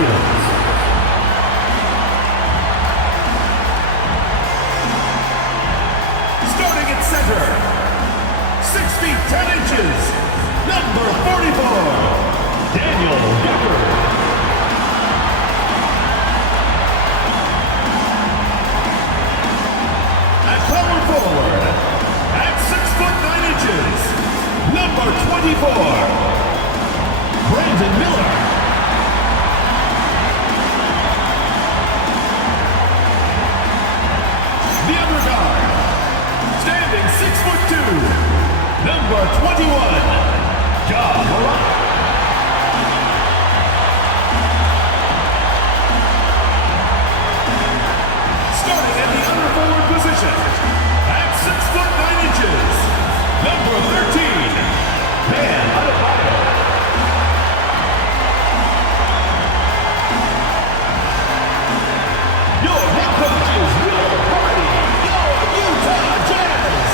Williams. Starting at center, 6 feet 10 inches, number 44, Daniel Gafford. At power forward, at 6 foot 9 inches, number 24, Brandon Miller. The other guard, standing 6 foot 2, number 21, Ja Morant. Starting at the under forward position, at 6 foot 9 inches, number 13, Bam Adebayo. Your head coach is Will Hardy, your Utah Jazz.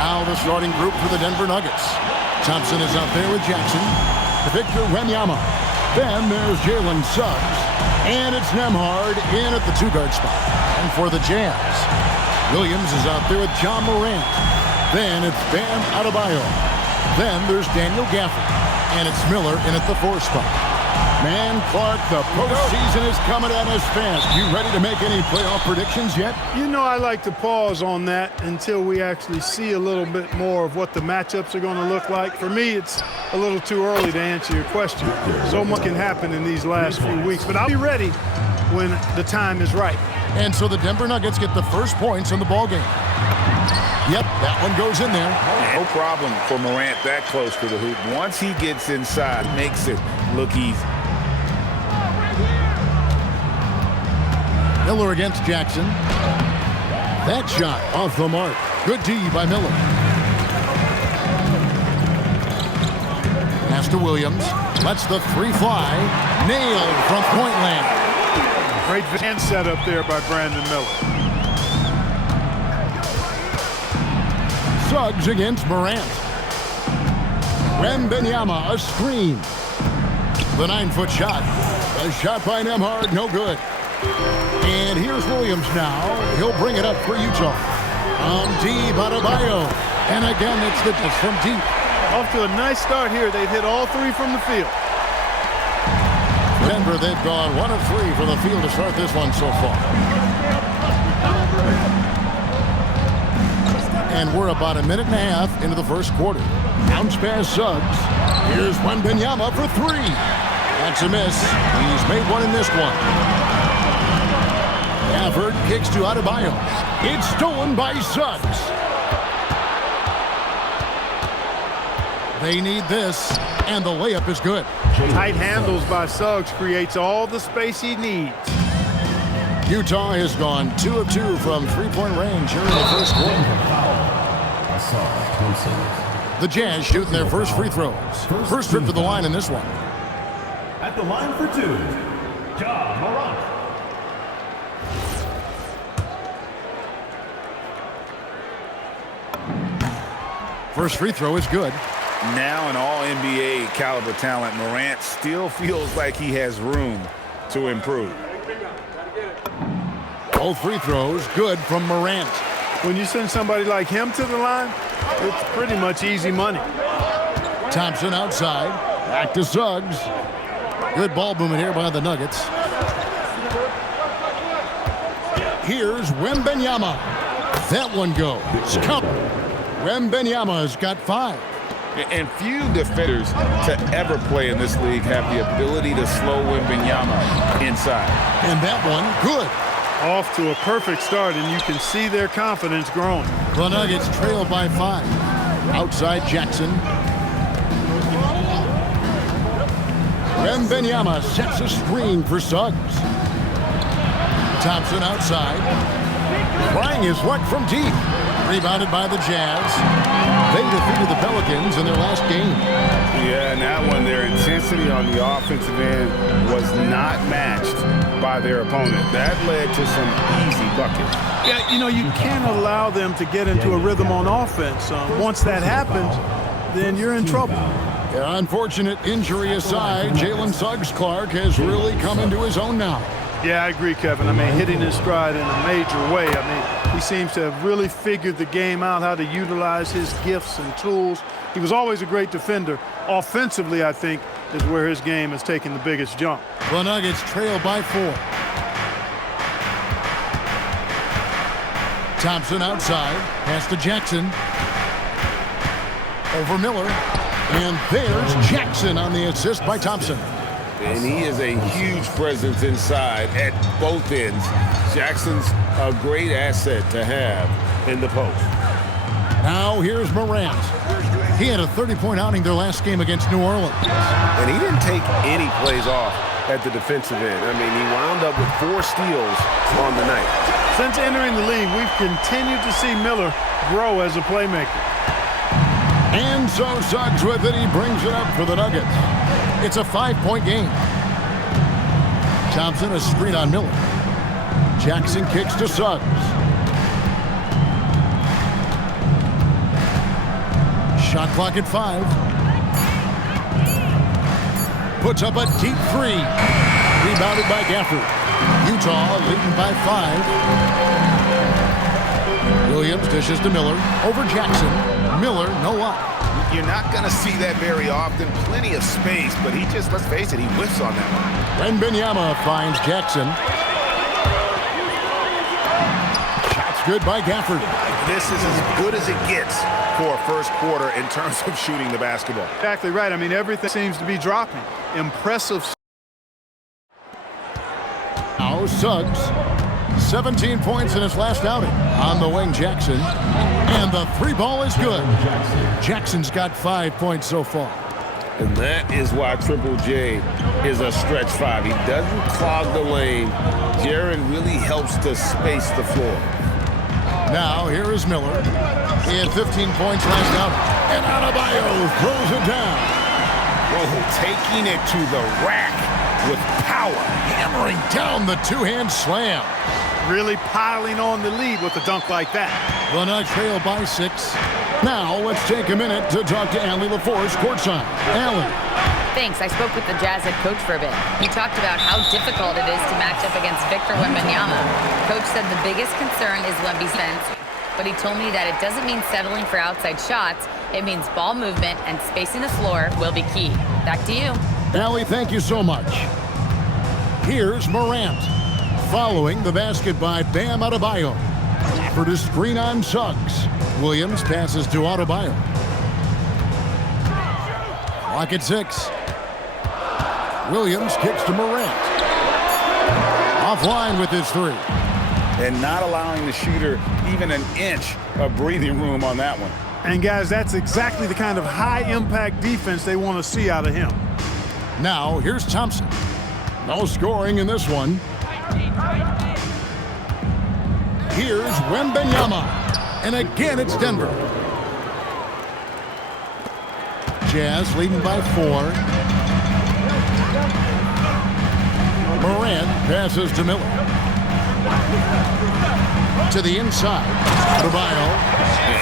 Now the starting group for the Denver Nuggets. Thompson is out there with Jackson. Victor Wembanyama. Then there's Jalen Suggs. And it's Nembhard in at the two-guard spot. And for the Jazz, Williams is out there with John Morant. Then it's Bam Adebayo. Then there's Daniel Gafford. And it's Miller in at the 4 spot. Man, Clark, the postseason is coming at us fast. You ready to make any playoff predictions yet? You know, I like to pause on that until we actually see a little bit more of what the matchups are going to look like. For me, it's a little too early to answer your question. So much can happen in these last few weeks, but I'll be ready when the time is right. And so the Denver Nuggets get the first points in the ballgame. Yep, that one goes in there. No problem for Morant that close to the hoop. Once he gets inside, it makes it look easy. Miller against Jackson. That shot off the mark. Good D by Miller. Pass to Williams. Lets the 3 fly. Nailed from point land. Great hand set up there by Brandon Miller. Suggs against Morant. Wembanyama, a screen. The 9-foot shot. A shot by Nembhard, no good. And here's Williams now. He'll bring it up for Utah. Deep, Adebayo. And again, it's the from deep. Off to a nice start here. They've hit all 3 from the field. Denver, they've gone 1 of 3 from the field to start this one so far. And we're about a minute and a half into the first quarter. Bounce pass Suggs. Here's Wembanyama for 3. That's a miss. He's made one and missed one. Gafford kicks to Adebayo. It's stolen by Suggs. They need this, and the layup is good. Tight handles by Suggs creates all the space he needs. Utah has gone 2 of 2 from three-point range here in the first quarter. The Jazz shooting their first free throws. First trip to the line in this one. At the line for 2, Ja Morant. First free throw is good. Now an all-NBA caliber talent, Morant still feels like he has room to improve. Both free throws good from Morant. When you send somebody like him to the line, it's pretty much easy money. Thompson outside. Back to Suggs. Good ball movement here by the Nuggets. Here's Wembanyama. That one goes. Wembanyama's got 5. And few defenders to ever play in this league have the ability to slow Wembanyama inside. And that one, good. Off to a perfect start, and you can see their confidence growing. The Nuggets trail by 5. Outside Jackson. Wembanyama sets a screen for Suggs. Thompson outside. Trying his luck from deep. Rebounded by the Jazz. They defeated the Pelicans in their last game. Yeah, and that one, their intensity on the offensive end was not matched by their opponent. That led to some easy buckets. Yeah, you know, you can't allow them to get into a rhythm on offense. Once that happens, then you're in trouble. Yeah, unfortunate injury aside, Jalen Suggs-Clark has really come into his own now. Yeah, I agree, Kevin. I mean, hitting his stride in a major way. I mean, he seems to have really figured the game out, how to utilize his gifts and tools. He was always a great defender. Offensively, I think, is where his game has taken the biggest jump. The Nuggets trail by 4. Thompson outside, pass to Jackson. Over Miller. And there's Jackson on the assist by Thompson. And he is a huge presence inside at both ends. Jackson's a great asset to have in the post. Now here's Morant. He had a 30-point outing their last game against New Orleans. And he didn't take any plays off at the defensive end. I mean, he wound up with 4 steals on the night. Since entering the league, we've continued to see Miller grow as a playmaker. And so Suggs with it. He brings it up for the Nuggets. It's a 5-point game. Thompson a screen on Miller. Jackson kicks to Suggs. Shot clock at 5. Puts up a deep 3. Rebounded by Gafford. Utah leading by 5. Williams dishes to Miller. Over Jackson. Miller, no up. You're not going to see that very often. Plenty of space, but he just, let's face it, he whiffs on that one. Wembanyama finds Jackson. Shots good by Gafford. This is as good as it gets for a first quarter in terms of shooting the basketball. Exactly right. I mean, everything seems to be dropping. Impressive. Now Suggs, 17 points in his last outing. On the wing, Jackson. And the 3 ball is good. Jackson's got 5 points so far. And that is why Triple J is a stretch 5. He doesn't clog the lane. Jaren really helps to space the floor. Now here is Miller. He had 15 points last outing. And Adebayo throws it down. Oh, taking it to the rack with power. Hammering down the 2-hand slam. Really piling on the lead with a dunk like that. The Nuggets trail by 6. Now let's take a minute to talk to Allie LaForce courtside. Allie. Thanks. I spoke with the Jazz head coach for a bit. He talked about how difficult it is to match up against Victor Wembanyama. Coach said the biggest concern is Wemby's defense, but he told me that it doesn't mean settling for outside shots. It means ball movement and spacing the floor will be key. Back to you. Allie, thank you so much. Here's Morant. Following the basket by Bam Adebayo. For the screen on Suggs. Williams passes to Adebayo. Clock at 6. Williams kicks to Morant. Offline with his 3. And not allowing the shooter even an inch of breathing room on that one. And guys, that's exactly the kind of high-impact defense they want to see out of him. Now here's Thompson. No scoring in this one. Here's Wembanyama. And again, it's Denver. Jazz leading by 4. Morant passes to Miller. To the inside. Adebayo.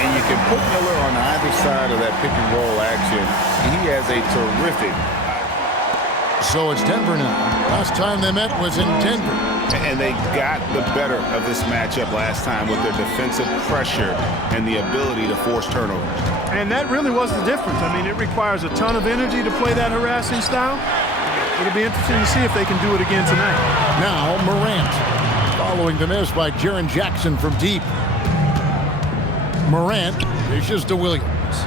And you can put Miller on either side of that pick and roll action. He has a terrific. So it's Denver now. Last time they met was in Denver. And they got the better of this matchup last time with their defensive pressure and the ability to force turnovers. And that really was the difference. I mean, it requires a ton of energy to play that harassing style. It'll be interesting to see if they can do it again tonight. Now Morant. Following the miss by Jaren Jackson from deep. Morant dishes to Williams.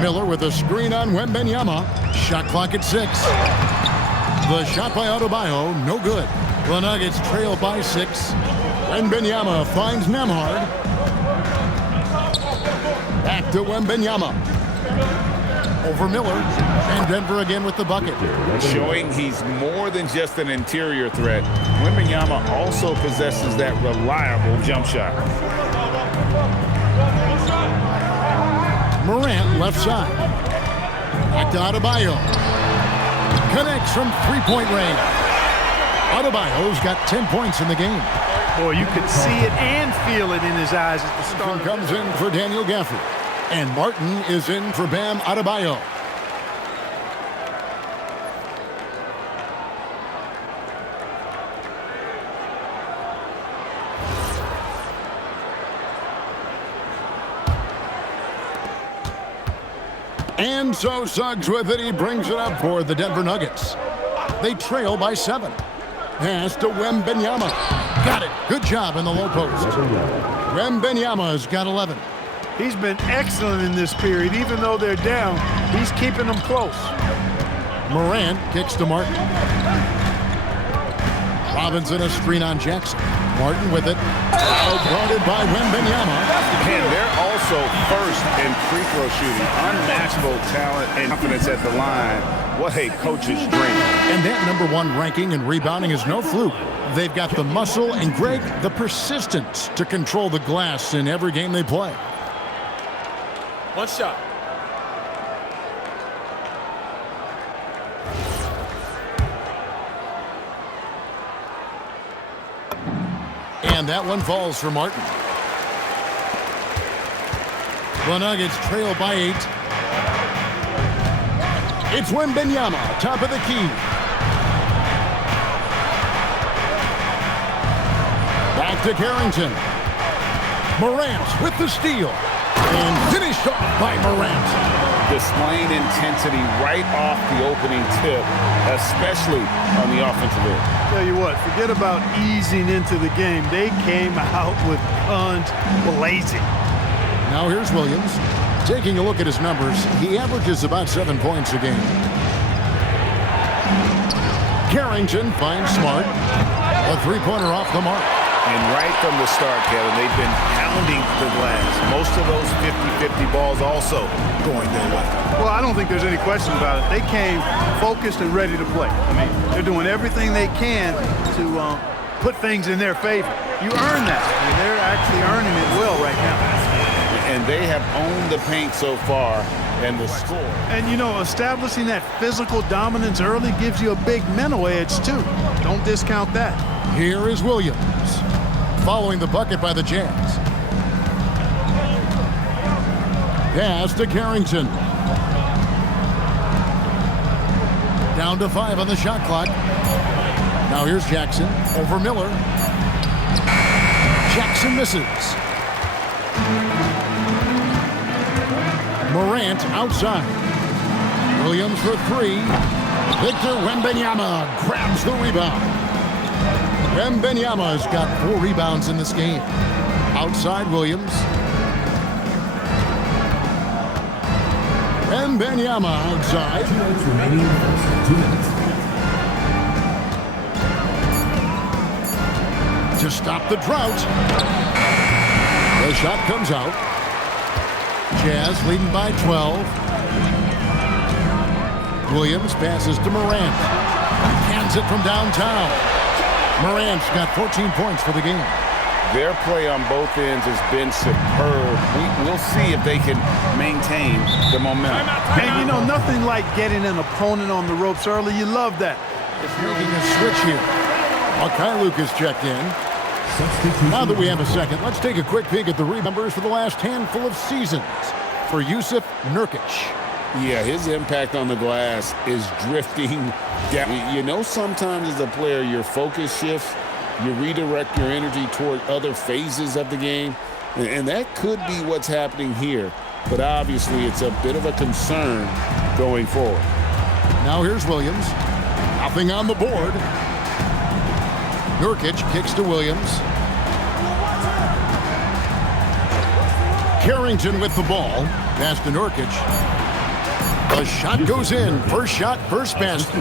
Miller with a screen on Wembanyama. Shot clock at 6. The shot by Adebayo, no good. The Nuggets trail by 6. Wembanyama finds Nembhard. Back to Wembanyama. over Miller. And Denver again with the bucket. Showing he's more than just an interior threat. Wembanyama also possesses that reliable jump shot. Morant left side. Back to Adebayo. Connects from three-point range. Adebayo's got 10 points in the game. Boy, you could see it and feel it in his eyes at the start. Comes in for Daniel Gafford. And Martin is in for Bam Adebayo. And so Suggs with it. He brings it up for the Denver Nuggets. They trail by 7. Pass to Wembanyama. Got it. Good job in the low post. Wembanyama's got 11. He's been excellent in this period. Even though they're down, he's keeping them close. Morant kicks to Martin. Robinson a screen on Jackson. Martin with it. Guarded by Wembanyama. And they're also first in free throw shooting. Unmatchable talent and confidence at the line. What a coach's dream. And that #1 ranking in rebounding is no fluke. They've got the muscle and, Greg, the persistence to control the glass in every game they play. One shot. And that one falls for Martin. The Nuggets trail by 8. It's Wembanyama, top of the key. Back to Carrington. Morant with the steal. And finished off by Morant. Displaying intensity right off the opening tip, especially on the offensive end. Tell you what, forget about easing into the game. They came out with guns blazing. Now here's Williams. Taking a look at his numbers, he averages about 7 points a game. Carrington finds Smart. A three-pointer off the mark. And right from the start, Kevin, they've been pounding the glass. Most of those 50-50 balls also going their way. Well, I don't think there's any question about it. They came focused and ready to play. I mean, they're doing everything they can to put things in their favor. You earn that, and they're actually earning it well right now. And they have owned the paint so far and the score. And, you know, establishing that physical dominance early gives you a big mental edge, too. Don't discount that. Here is Williams, following the bucket by the Jazz. Pass to Carrington. Down to 5 on the shot clock. Now here's Jackson over Miller. Jackson misses. Morant outside. Williams for 3. Victor Wembanyama grabs the rebound. Wembanyama's got 4 rebounds in this game. Outside Williams. Wembanyama outside. 2 minutes remaining. 2 minutes. To stop the drought. The shot comes out. Jazz leading by 12. Williams passes to Morant. Hands it from downtown. Morant's got 14 points for the game. Their play on both ends has been superb. We'll see if they can maintain the momentum. And, you know, nothing like getting an opponent on the ropes early. You love that. It's making a switch here. Kai Lucas checked in. Now that we have a second, let's take a quick peek at the numbers for the last handful of seasons for Jusuf Nurkic. Yeah, his impact on the glass is drifting down. You know, sometimes as a player, your focus shifts. You redirect your energy toward other phases of the game. And that could be what's happening here. But obviously, it's a bit of a concern going forward. Now here's Williams. Nothing on the board. Nurkic kicks to Williams. Carrington with the ball. Pass to Nurkic. The shot goes in. First shot, first basket.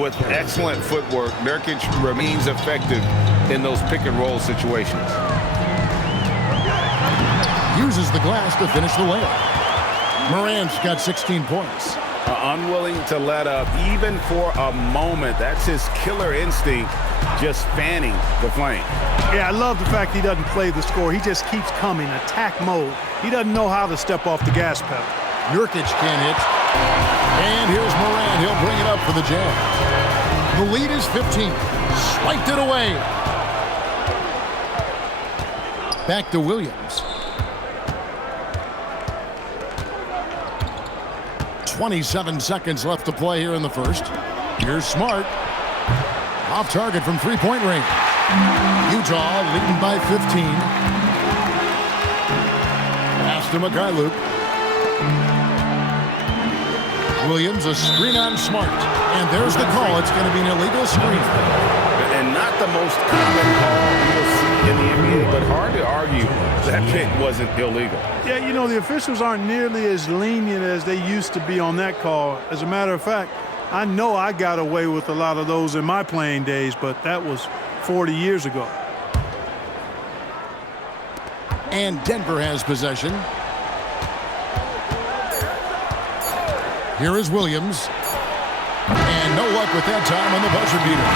With excellent footwork, Nurkic remains effective in those pick-and-roll situations. Uses the glass to finish the layup. Morant's got 16 points. Unwilling to let up even for a moment. That's his killer instinct, just fanning the flame. Yeah, I love the fact he doesn't play the score. He just keeps coming, attack mode. He doesn't know how to step off the gas pedal. Nurkic can't hit. And here's Morant. He'll bring it up for the Jazz. The lead is 15. Swiped it away. Back to Williams. 27 seconds left to play here in the first. Here's Smart. Off target from three-point range. Utah leading by 15. Pass to Mikhailuk. Williams, a screen on Smart. And there's the call. It's going to be an illegal screen. And not the most common call you'll see in the NBA, but hard to argue that pick wasn't illegal. Yeah, you know, the officials aren't nearly as lenient as they used to be on that call. As a matter of fact, I know I got away with a lot of those in my playing days, but that was 40 years ago. And Denver has possession. Here is Williams. And no luck with that time on the buzzer beater.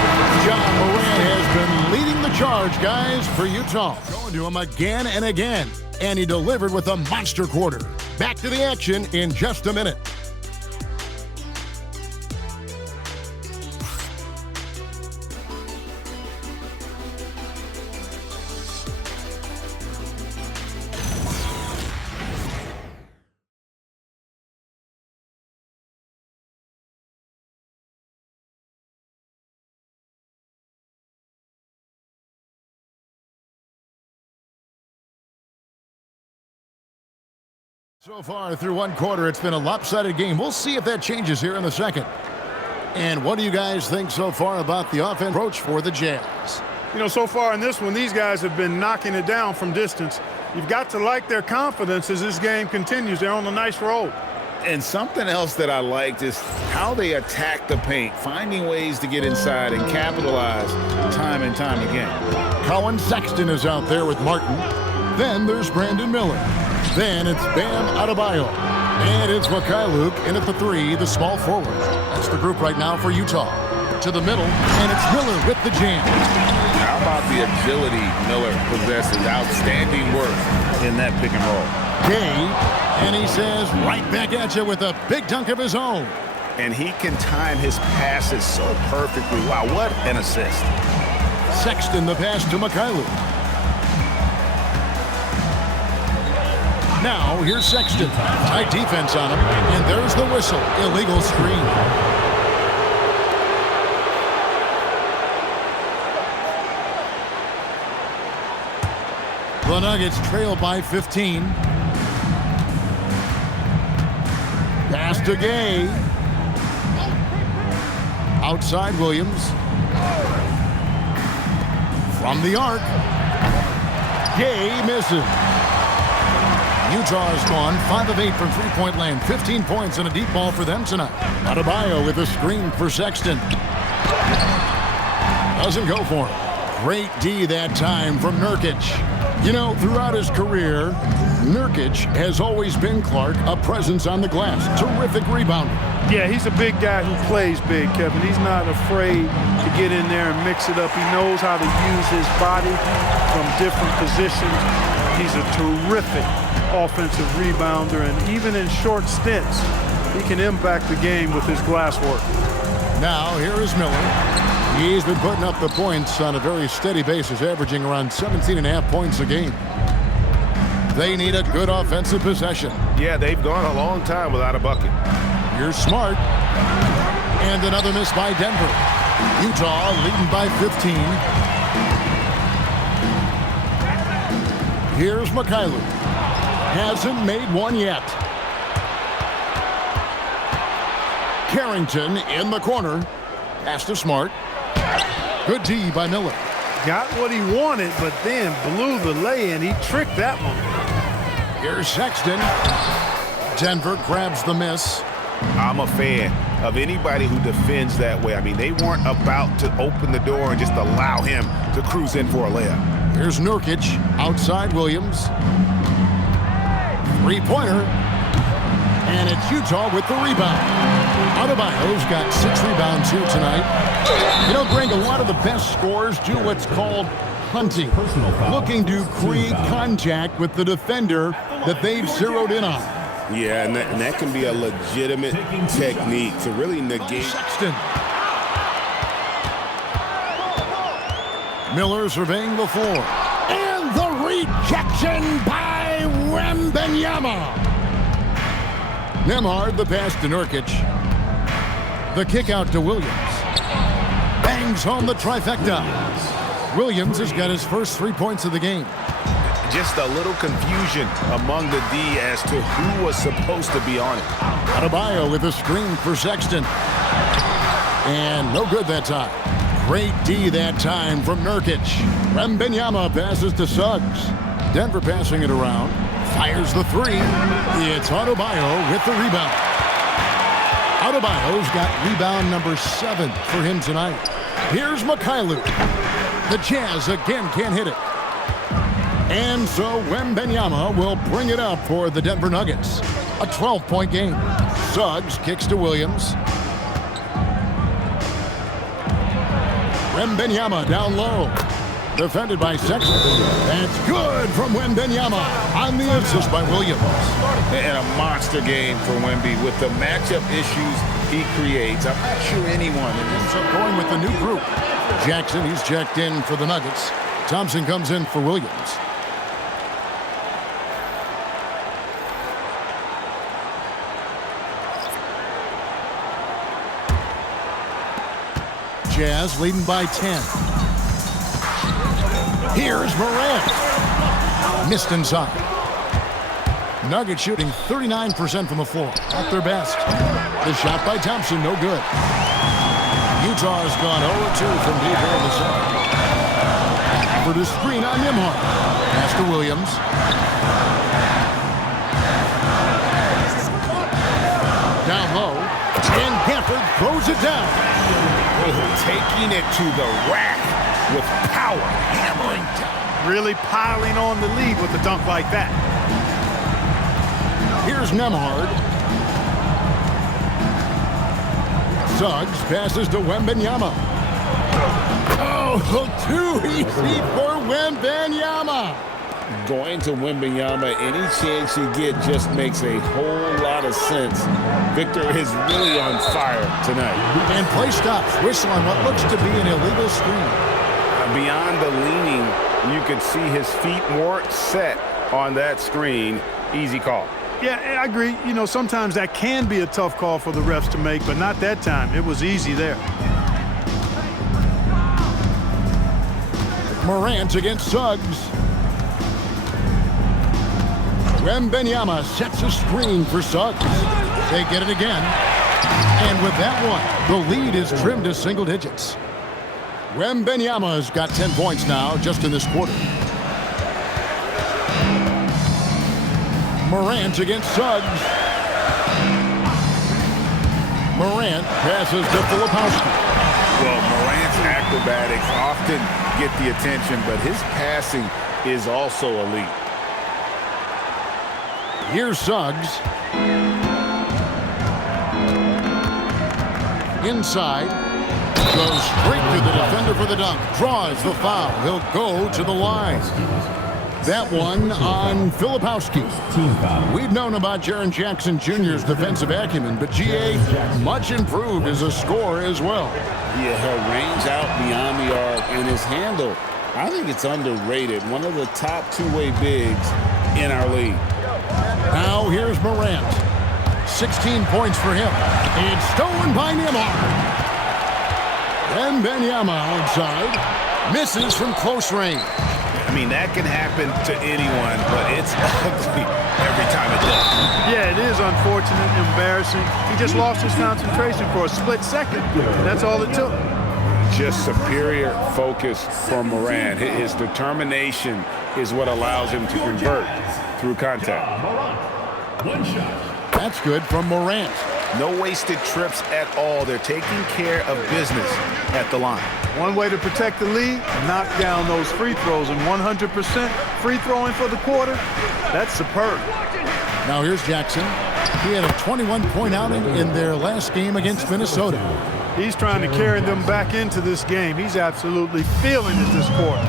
John Morant has been leading the charge, guys, for Utah. Going to him again and again. And he delivered with a monster quarter. Back to the action in just a minute. So far through one quarter, it's been a lopsided game. We'll see if that changes here in the second. And what do you guys think so far about the offense approach for the Jazz? You know, so far in this one, these guys have been knocking it down from distance. You've got to like their confidence as this game continues. They're on a nice roll. And something else that I liked is how they attack the paint, finding ways to get inside and capitalize time and time again. Colin Sexton is out there with Martin. Then there's Brandon Miller. Then it's Bam Adebayo. And it's Mikhailuk in at the three, the small forward. That's the group right now for Utah. To the middle, and it's Miller with the jam. How about the agility Miller possesses? Outstanding work in that pick and roll. Gay, and he says right back at you with a big dunk of his own. And he can time his passes so perfectly. Wow, what an assist. Sexton the pass to Mikhailuk. Now, here's Sexton. Tight defense on him, and there's the whistle. Illegal screen. The Nuggets trail by 15. Pass to Gay. Outside Williams. From the arc. Gay misses. Utah has gone 5 of 8 from three-point land. 15 points and a deep ball for them tonight. Adebayo with a screen for Sexton. Doesn't go for him. Great D that time from Nurkic. You know, throughout his career, Nurkic has always been, Clark, a presence on the glass. Terrific rebounder. Yeah, he's a big guy who plays big, Kevin. He's not afraid to get in there and mix it up. He knows how to use his body from different positions. He's a terrific offensive rebounder, and even in short stints, he can impact the game with his glass work. Now, here is Miller. He's been putting up the points on a very steady basis, averaging around 17.5 points a game. They need a good offensive possession. Yeah, they've gone a long time without a bucket. Here's Smart. And another miss by Denver. Utah leading by 15. Here's Mikhailuk. Hasn't made one yet. Carrington in the corner. Pass to Smart. Good D by Miller. Got what he wanted, but then blew the lay-in. He tricked that one. Here's Sexton. Denver grabs the miss. I'm a fan of anybody who defends that way. I mean, they weren't about to open the door and just allow him to cruise in for a layup. Here's Nurkic outside Williams. Three-pointer. And it's Utah with the rebound. Adebayo's got 6 rebounds here tonight. You know, Greg, a lot of the best scorers do what's called hunting, looking to create contact with the defender that they've zeroed in on. Yeah, and that can be a legitimate technique to really negate. Sexton. Miller surveying the floor. And the rejection by Wembanyama. Nembhard, the pass to Nurkic. The kick out to Williams. Bangs home the trifecta. Williams has got his first 3 points of the game. Just a little confusion among the D as to who was supposed to be on it. Adebayo with a screen for Sexton. And no good that time. Great D that time from Nurkic. Wembanyama passes to Suggs. Denver passing it around. Fires the 3. It's Adebayo with the rebound. Adebayo's got rebound number 7 for him tonight. Here's Mikhailuk. The Jazz again can't hit it. And so Wembanyama will bring it up for the Denver Nuggets. A 12-point game. Suggs kicks to Williams. Wembanyama down low. Defended by Sexton. That's good from Wembanyama on the assist by Williams. And a monster game for Wemby with the matchup issues he creates. I'm not sure anyone in this. So going with the new group. Jackson, he's checked in for the Nuggets. Thompson comes in for Williams. Jazz leading by 10. Here's Morant. Missed inside. Nuggets shooting 39% from the floor. At their best. The shot by Thompson, no good. Utah has gone 0-2 from deep here in the zone. For the screen on Nembhard. Pass to Williams. Down low. And Gafford throws it down. Taking it to the rack with power, hammering down. Really piling on the lead with a dunk like that. Here's Nembhard. Suggs passes to Wembanyama. Oh, too easy for Wembanyama. Going to Wembanyama, any chance you get just makes a whole lot of sense. Victor is really on fire tonight. And play stops. Whistle on what looks to be an illegal screen. Beyond the leaning, you could see his feet more set on that screen. Easy call. Yeah, I agree. You know, sometimes that can be a tough call for the refs to make, but not that time. It was easy there. Morant against Suggs. Wembanyama sets a screen for Suggs. They get it again. And with that one, the lead is trimmed to single digits. Wembanyama's got 10 points now just in this quarter. Morant against Suggs. Morant passes to Filipowski. Well, Morant's acrobatics often get the attention, but his passing is also elite. Here's Suggs. Inside. Goes straight to the defender for the dunk. Draws the foul. He'll go to the line. That one on Filipowski. We've known about Jaren Jackson Jr.'s defensive acumen, but G.A. much improved as a scorer as well. Yeah, he'll range out beyond the arc, and his handle, I think it's underrated. One of the top two-way bigs in our league. Now here's Morant. 16 points for him. It's stolen by Nembhard. Wembanyama outside. Misses from close range. I mean, that can happen to anyone, but it's ugly every time it does. Yeah, it is unfortunate, embarrassing. He just lost his concentration for a split second. That's all it took. Just superior focus from Morant. His determination is what allows him to convert through contact. One shot. That's good from Morant. No wasted trips at all. They're taking care of business at the line. One way to protect the lead, knock down those free throws, and 100% free throwing for the quarter, that's superb. Now here's Jackson. He had a 21-point outing in their last game against Minnesota. He's trying to carry them back into this game. He's absolutely feeling it this quarter.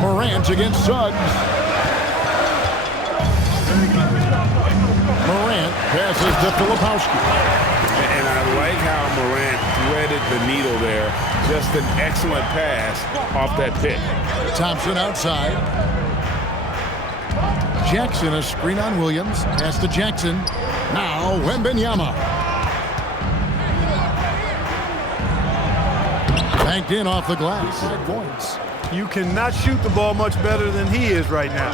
Morant against Suggs. Morant passes to Filipowski. And I like how Morant threaded the needle there. Just an excellent pass off that pick. Thompson outside. Jackson, a screen on Williams. Pass to Jackson. Now Wembanyama. Banked in off the glass. 5 points. You cannot shoot the ball much better than he is right now.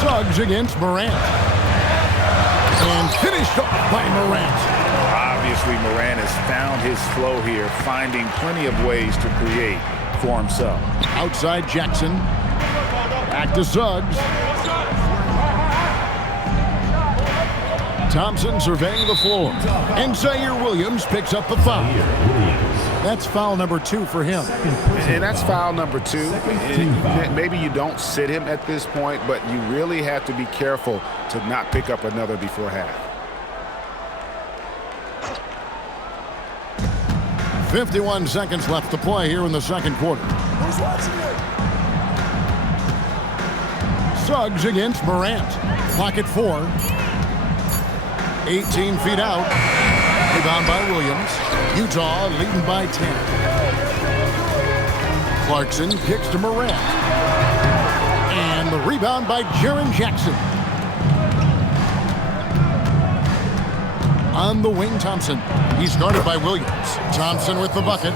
Suggs against Morant. And finished off by Morant. Obviously, Morant has found his flow here, finding plenty of ways to create for himself. Outside Jackson. Back to Suggs. Thompson surveying the floor. And Zaire Williams picks up the foul. That's foul number 2 for him. And that's foul number 2. And maybe you don't sit him at this point, but you really have to be careful to not pick up another before half. 51 seconds left to play here in the second quarter. Who's watching it? Suggs against Morant. Clock at 4. 18 feet out. Rebound by Williams. Utah leading by 10. Clarkson kicks to Morant. And the rebound by Jaren Jackson. On the wing, Thompson. He's guarded by Williams. Thompson with the bucket.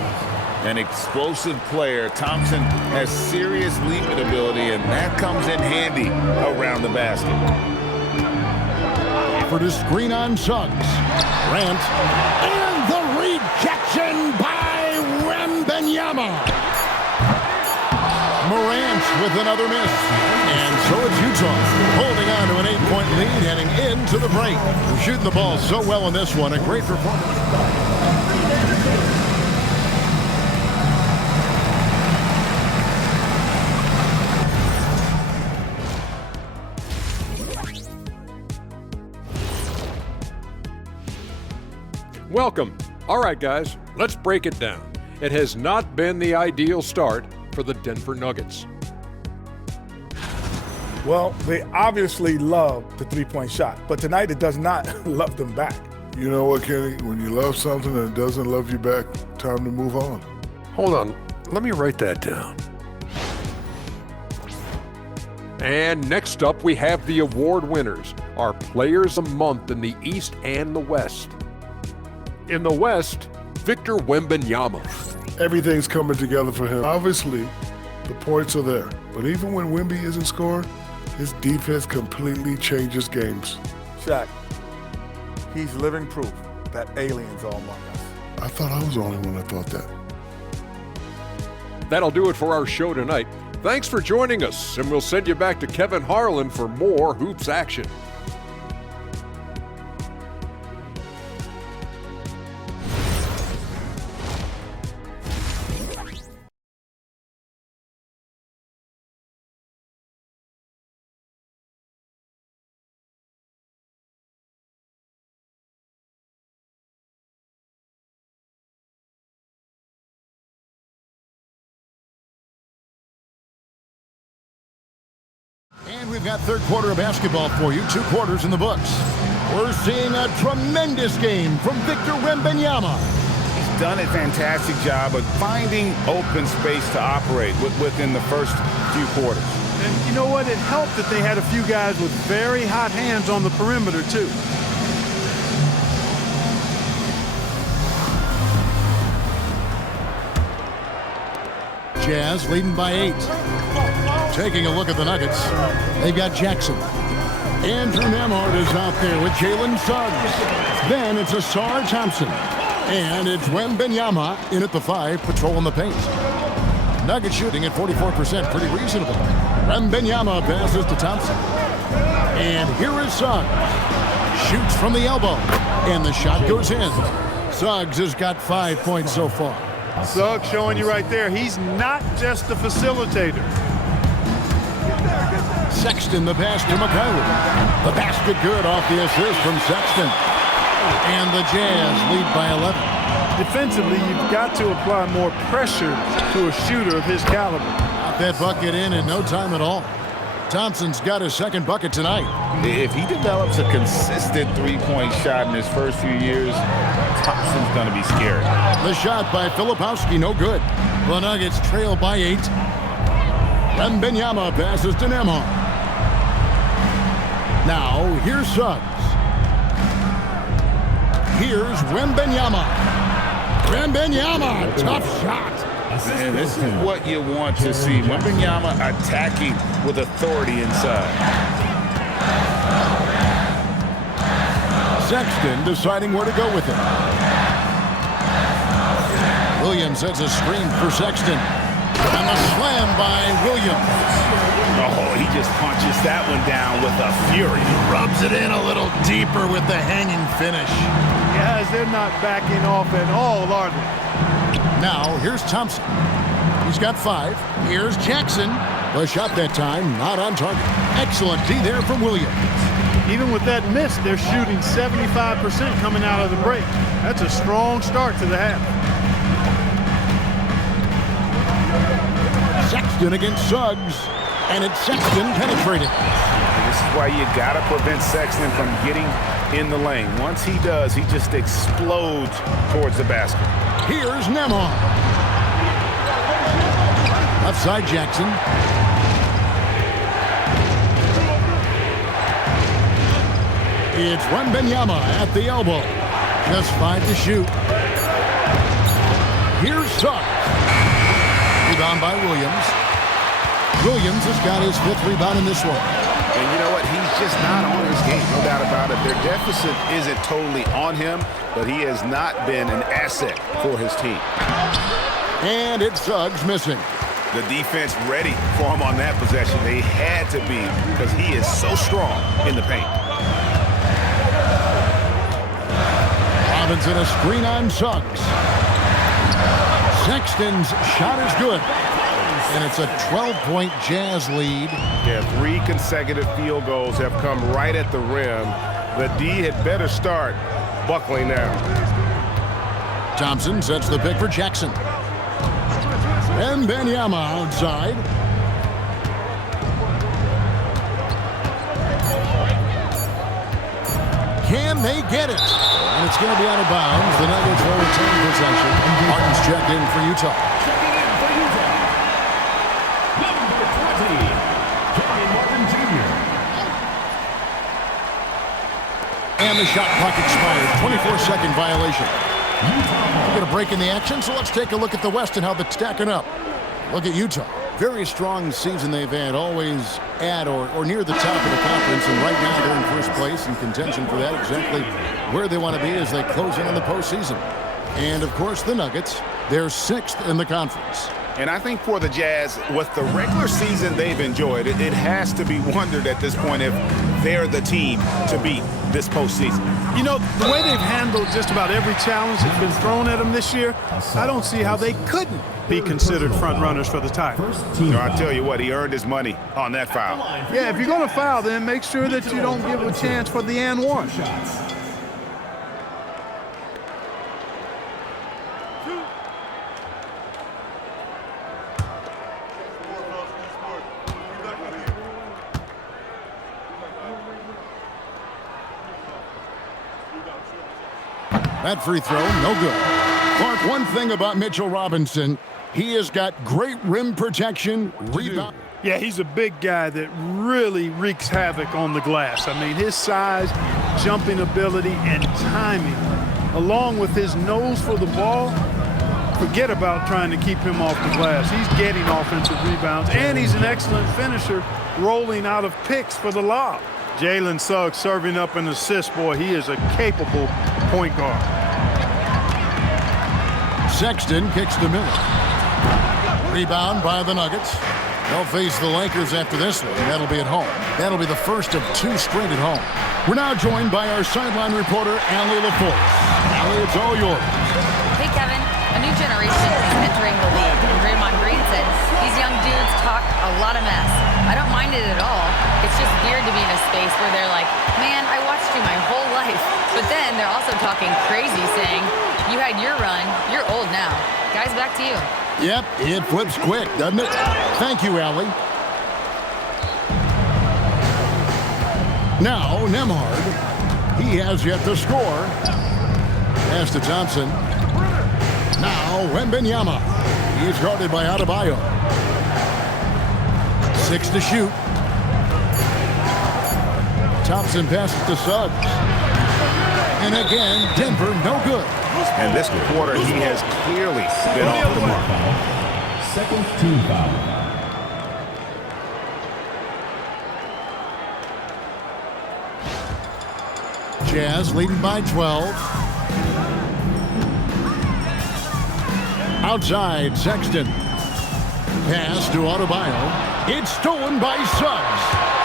An explosive player. Thompson has serious leaping ability, and that comes in handy around the basket. For the screen on Suggs. Grant. And the rejection by Wembanyama. Morant with another miss. And so it's Utah holding on to an 8-point lead heading into the break. Shooting the ball so well in this one. A great performance. Welcome. All right, guys, let's break it down. It has not been the ideal start for the Denver Nuggets. Well, they obviously love the three-point shot, but tonight it does not love them back. You know what, Kenny? When you love something and it doesn't love you back, time to move on. Hold on, let me write that down. And next up, we have the award winners, our Players of the Month in the East and the West. In the West, Victor Wembanyama. Everything's coming together for him. Obviously, the points are there. But even when Wemby isn't scoring, his defense completely changes games. Shaq, he's living proof that aliens are among us. I thought I was the only one that thought that. That'll do it for our show tonight. Thanks for joining us, and we'll send you back to Kevin Harlan for more Hoops action. And we've got third quarter of basketball for you. 2 quarters in the books. We're seeing a tremendous game from Victor Wembanyama. He's done a fantastic job of finding open space to operate within the first few quarters. And you know what? It helped that they had a few guys with very hot hands on the perimeter, too. Jazz leading by 8. Taking a look at the Nuggets, they've got Jackson. Andrew Nembhard is out there with Jalen Suggs. Then it's Ausar Thompson. And it's Wembanyama in at the 5, patrolling the paint. Nuggets shooting at 44%, pretty reasonable. Wembanyama passes to Thompson. And here is Suggs. Shoots from the elbow. And the shot goes in. Suggs has got 5 points so far. Suggs showing you right there, he's not just a facilitator. Sexton, the pass to McCollum. The basket good off the assist from Sexton. And the Jazz lead by 11. Defensively, you've got to apply more pressure to a shooter of his caliber. Got that bucket in no time at all. Thompson's got his second bucket tonight. If he develops a consistent three-point shot in his first few years, Thompson's going to be scary. The shot by Filipowski, no good. The Nuggets trail by 8. Wembanyama passes to Nembhard. Now, here's Suggs. Here's Wembanyama. Wembanyama, tough shot. And this is what you want to see. Wembanyama attacking with authority inside. Sexton deciding where to go with it. Williams sets a screen for Sexton. And a slam by Williams. Oh, he just punches that one down with a fury. Rubs it in a little deeper with the hanging finish. Guys, they're not backing off at all, are they? Now, here's Thompson. He's got 5. Here's Jackson. The shot that time, not on target. Excellent D there from Williams. Even with that miss, they're shooting 75% coming out of the break. That's a strong start to the half. Sexton against Suggs. And it's Sexton penetrating. This is why you got to prevent Sexton from getting in the lane. Once he does, he just explodes towards the basket. Here's Nembhard. Left side Jackson. It's Wembanyama at the elbow. Just 5 to shoot. Here's Suggs. Rebound by Williams. Williams has got his 5th rebound in this one. And you know what? He's just not on his game, no doubt about it. Their deficit isn't totally on him, but he has not been an asset for his team. And it's Suggs missing. The defense ready for him on that possession. They had to be because he is so strong in the paint. Robinson a screen on Suggs. Sexton's shot is good. And it's a 12-point Jazz lead. Yeah, 3 consecutive field goals have come right at the rim. The D had better start buckling now. Thompson sets the pick for Jackson. Wembanyama outside. Can they get it? And it's going to be out of bounds. The Nuggets will retain possession. Martin's checked in for Utah. And the shot clock expired. 24-second violation. We're going to break in the action, so let's take a look at the West and how they're stacking up. Look at Utah. Very strong season they've had, always at or near the top of the conference, and right now they're in first place in contention for that, exactly where they want to be as they close in on the postseason. And, of course, the Nuggets, they're 6th in the conference. And I think for the Jazz, with the regular season they've enjoyed, it has to be wondered at this point if they're the team to beat this postseason. You know, the way they've handled just about every challenge that's been thrown at them this year, I don't see how they couldn't be considered front runners for the title. No, I tell you what, he earned his money on that foul. Yeah, if you're going to foul, then make sure that you don't give a chance for the and one. That free throw, no good. Clark, one thing about Mitchell Robinson, he has got great rim protection, rebound. Yeah, he's a big guy that really wreaks havoc on the glass. I mean, his size, jumping ability, and timing, along with his nose for the ball, forget about trying to keep him off the glass. He's getting offensive rebounds, and he's an excellent finisher, rolling out of picks for the lob. Jalen Suggs serving up an assist. Boy, he is a capable point guard. Sexton kicks to Miller. Rebound by the Nuggets. They'll face the Lakers after this one. That'll be at home. That'll be the first of 2 straight at home. We're now joined by our sideline reporter, Allie LaForce. Allie, it's all yours. Hey, Kevin. A new generation is entering the league. Draymond Green said, these young dudes talk a lot of mess. I don't mind it at all. It's just weird to be in a space where they're like, man, I watched you my whole life. But then they're also talking crazy, saying, you had your run, you're old now. Guys, back to you. Yep, it flips quick, doesn't it? Thank you, Allie. Now, Nembhard. He has yet to score. Pass to Thompson. Now, Wembanyama. He's guarded by Adebayo. 6 to shoot. Thompson passes to Suggs. And again, Denver no good. And this quarter, he has clearly been off the mark. Second team foul. Jazz leading by 12. Outside, Sexton. Pass to Adebayo. It's stolen by Suggs.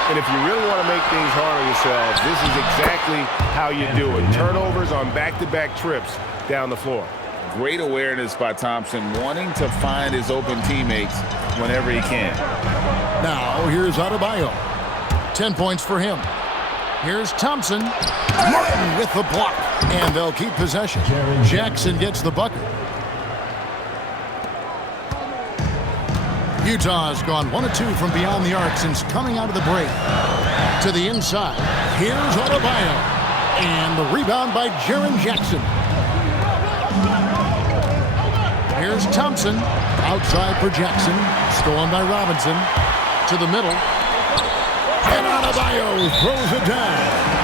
And if you really want to make things hard on yourselves, this is exactly how you do it. Turnovers on back-to-back trips down the floor. Great awareness by Thompson, wanting to find his open teammates whenever he can. Now, here's Adebayo. 10 points for him. Here's Thompson. Martin with the block. And they'll keep possession. Jackson gets the bucket. Utah's gone 1 of 2 from beyond the arc since coming out of the break. To the inside. Here's Adebayo. And the rebound by Jaren Jackson. Here's Thompson. Outside for Jackson. Stolen by Robinson. To the middle. And Adebayo throws it down.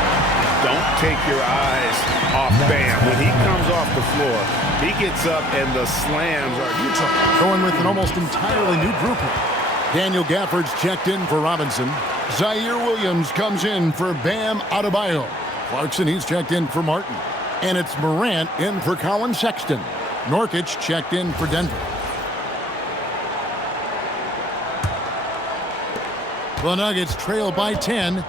Don't take your eyes off Bam. When he comes off the floor, he gets up and the slams are Utah. Going with an almost entirely new group. Daniel Gafford's checked in for Robinson. Zaire Williams comes in for Bam Adebayo. Clarkson, he's checked in for Martin. And it's Morant in for Colin Sexton. Nurkic checked in for Denver. The Nuggets trail by 10.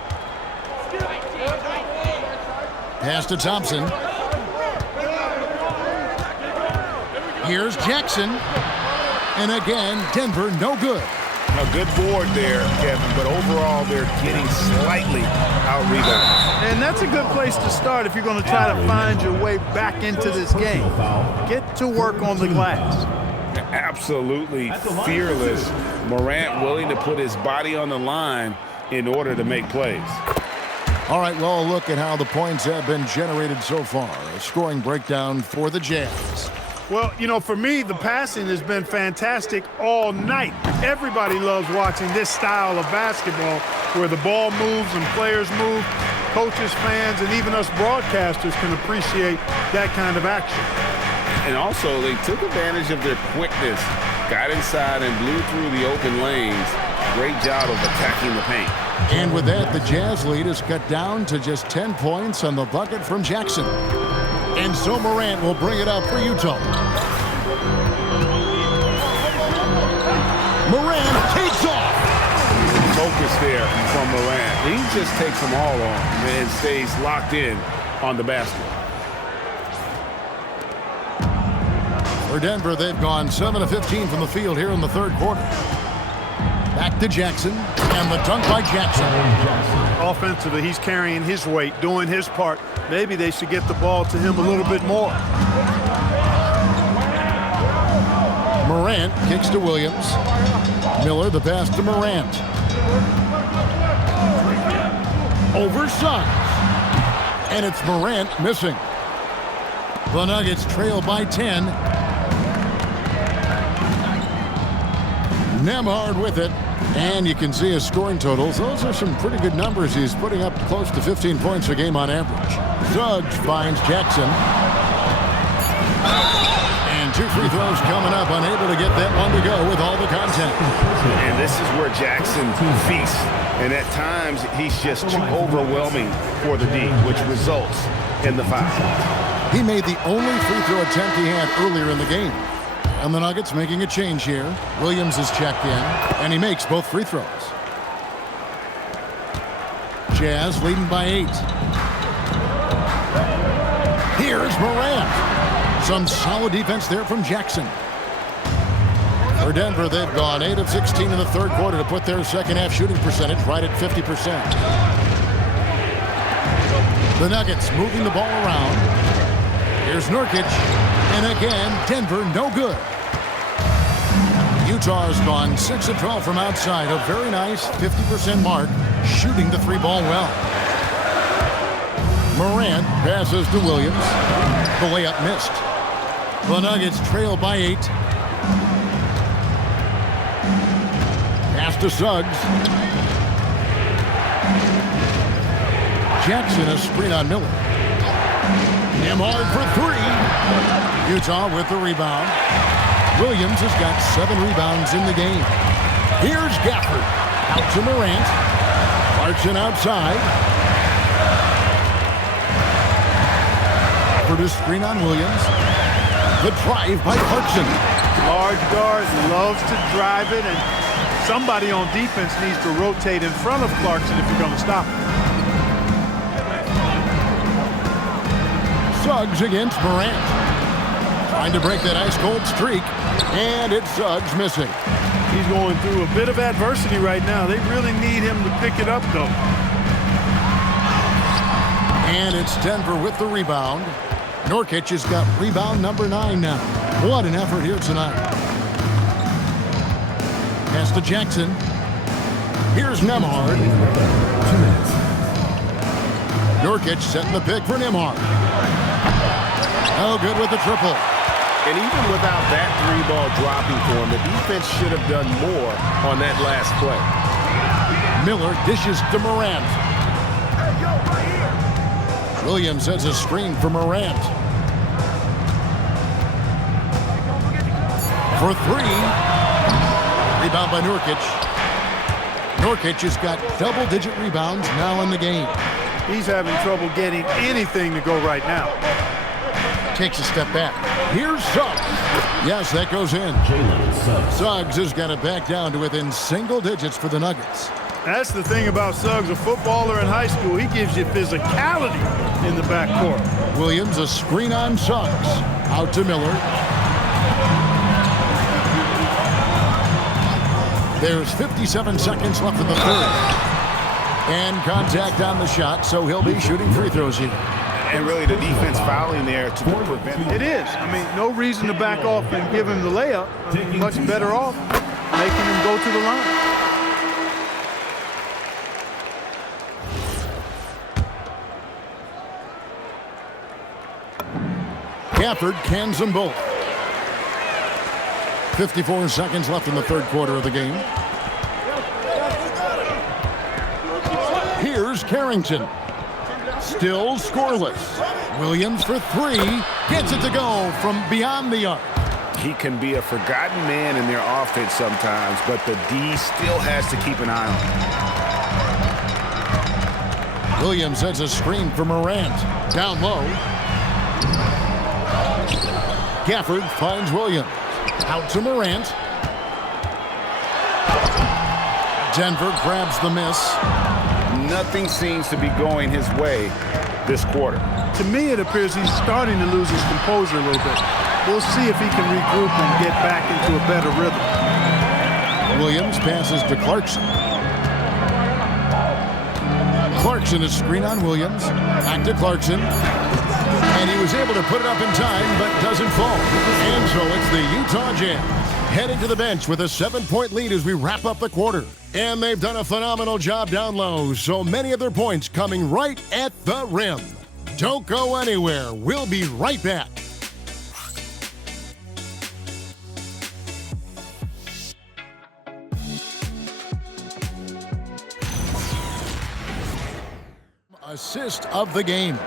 Pass to Thompson. Here's Jackson. And again, Denver no good. A good board there, Kevin, but overall they're getting slightly out-rebounded. And that's a good place to start if you're going to try to find your way back into this game. Get to work on the glass. Absolutely fearless. Morant willing to put his body on the line in order to make plays. All right, well, look at how the points have been generated so far. A scoring breakdown for the Jazz. Well, you know, for me, the passing has been fantastic all night. Everybody loves watching this style of basketball where the ball moves and players move. Coaches, fans, and even us broadcasters can appreciate that kind of action. And also, they took advantage of their quickness, got inside and blew through the open lanes. Great job of attacking the paint. And with that, the Jazz lead is cut down to just 10 points on the bucket from Jackson. And so Morant will bring it up for Utah. Morant takes off. Focus there from Morant. He just takes them all on and stays locked in on the basket. For Denver, they've gone 7 of 15 from the field here in the third quarter. Back to Jackson, and the dunk by Jackson. Offensively, he's carrying his weight, doing his part. Maybe they should get the ball to him a little bit more. Morant kicks to Williams. Miller, the pass to Morant. Over Suggs. And it's Morant missing. The Nuggets trail by 10. Nembhard with it. And you can see his scoring totals. Those are some pretty good numbers. He's putting up close to 15 points a game on average. Suggs finds Jackson. And 2 free throws coming up. Unable to get that one to go with all the contact. And this is where Jackson feasts. And at times, he's just too overwhelming for the D, which results in the foul. He made the only free throw attempt he had earlier in the game. And the Nuggets making a change here. Williams is checked in, and he makes both free throws. Jazz leading by 8. Here's Morant. Some solid defense there from Jackson. For Denver, they've gone 8 of 16 in the third quarter to put their second half shooting percentage right at 50%. The Nuggets moving the ball around. Here's Nurkic. And again, Denver no good. Utah's gone 6 of 12 from outside. A very nice 50% mark, shooting the three ball well. Morant passes to Williams. The layup missed. The Nuggets trail by 8. Pass to Suggs. Jackson a screen on Miller. Nembhard for 3. Utah with the rebound. Williams has got 7 rebounds in the game. Here's Gafford. Out to Morant. Clarkson outside. For the screen on Williams. The drive by Clarkson. Large guard loves to drive it, and somebody on defense needs to rotate in front of Clarkson if you're going to stop him. Suggs against Morant. Trying to break that ice-cold streak, and it's Suggs missing. He's going through a bit of adversity right now. They really need him to pick it up, though. And it's Denver with the rebound. Nurkic has got rebound number 9 now. What an effort here tonight. Pass to Jackson. Here's Nembhard. 2 minutes. Nurkic setting the pick for Nembhard. Oh, good with the triple. And even without that 3-ball dropping for him, the defense should have done more on that last play. Miller dishes to Morant. Williams has a screen for Morant. For 3. Rebound by Nurkic. Nurkic has got double-digit rebounds now in the game. He's having trouble getting anything to go right now. Takes a step back. Here's Suggs. Yes, that goes in. Suggs has got it back down to within single digits for the Nuggets. That's the thing about Suggs, a footballer in high school. He gives you physicality in the backcourt. Williams a screen on Suggs. Out to Miller. There's 57 seconds left in the third. And contact on the shot, so he'll be shooting free throws here. And really the defense fouling there to prevent it. It is. I mean, no reason to back off and give him the layup. Much better off making him go to the line. Gafford cans them both. 54 seconds left in the third quarter of the game. Here's Carrington. Still scoreless. Williams for 3. Gets it to go from beyond the arc. He can be a forgotten man in their offense sometimes, but the D still has to keep an eye on him. Williams sets a screen for Morant. Down low. Gafford finds Williams. Out to Morant. Denver grabs the miss. Nothing seems to be going his way this quarter. To me, it appears he's starting to lose his composure a little bit. We'll see if he can regroup and get back into a better rhythm. Williams passes to Clarkson. Clarkson is screen on Williams. Back to Clarkson. And he was able to put it up in time, but doesn't fall. And so it's the Utah Jazz heading to the bench with a 7-point lead as we wrap up the quarter. And they've done a phenomenal job down low, so many of their points coming right at the rim. Don't go anywhere. We'll be right back. Assist of the game.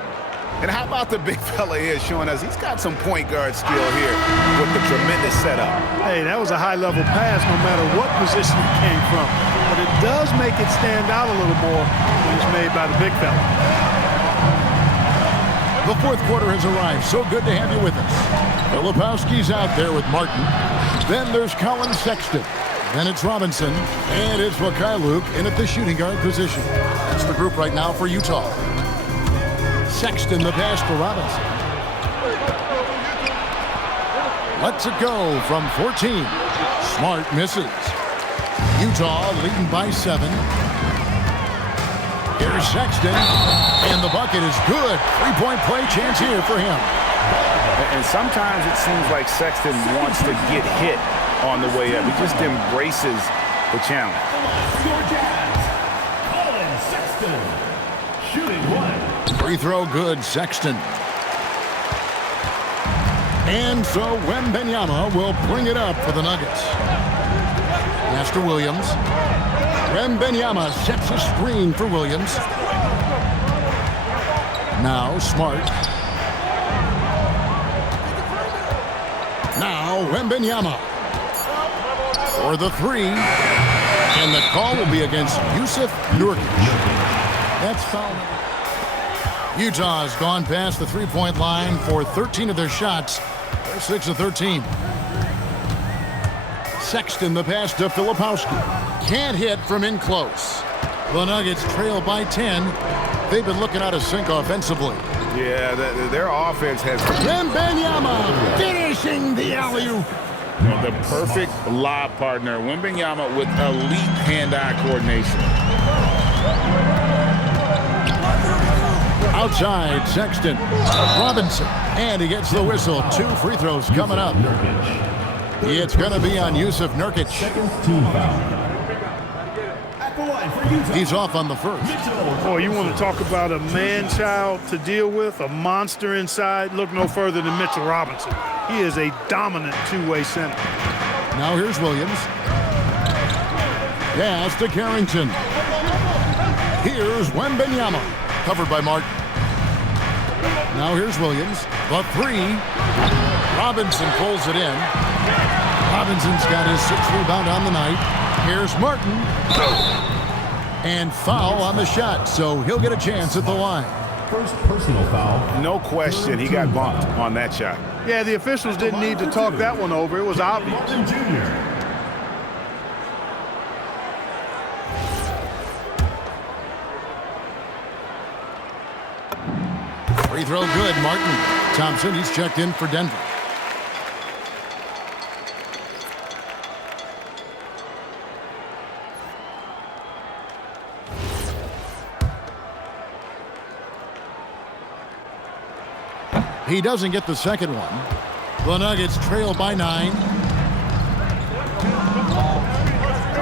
And how about the big fella here showing us he's got some point guard skill here with the tremendous setup. Hey, that was a high-level pass no matter what position it came from. But it does make it stand out a little more when it's made by the big fella. The fourth quarter has arrived. So good to have you with us. Filipowski's out there with Martin. Then there's Colin Sexton. Then it's Robinson. And it's Mikhailuk in at the shooting guard position. That's the group right now for Utah. Sexton the pass to Robinson. Lets it go from 14. Smart misses. Utah leading by 7. Here's Sexton, and the bucket is good. 3-point play chance here for him. And sometimes it seems like Sexton wants to get hit on the way up. He just embraces the challenge. Your Jazz, Colin Sexton, shooting 1. Free throw good, Sexton. And so Wembanyama will bring it up for the Nuggets. Pass to Williams. Wembanyama sets a screen for Williams. Now Smart. Now Wembanyama for the 3. And the call will be against Jusuf Nurkic. That's foul. Utah has gone past the 3-point line for 13 of their shots. They're 6 of 13. Sexton, the pass to Filipowski. Can't hit from in close. The Nuggets trail by 10. They've been looking out of sync offensively. Yeah, their offense has... Wembanyama finishing the alley-oop. The perfect lob partner. Wembanyama with elite hand-eye coordination. Outside, Sexton. Robinson. And he gets the whistle. 2 free throws coming up. It's going to be on Jusuf Nurkic. He's off on the first. Boy, you want to talk about a man-child to deal with, a monster inside? Look no further than Mitchell Robinson. He is a dominant two-way center. Now here's Williams. Pass to Carrington. Here's Wembanyama. Covered by Martin. Now here's Williams. The 3. Robinson pulls it in. Robinson's got his 6th rebound on the night. Here's Martin. And foul on the shot, so he'll get a chance at the line. First personal foul. No question, he got bumped on that shot. Yeah, the officials didn't need to talk that one over. It was obvious. Martin Jr. Free throw good, Martin. Thompson, he's checked in for Denver. He doesn't get the second one. The Nuggets trail by 9.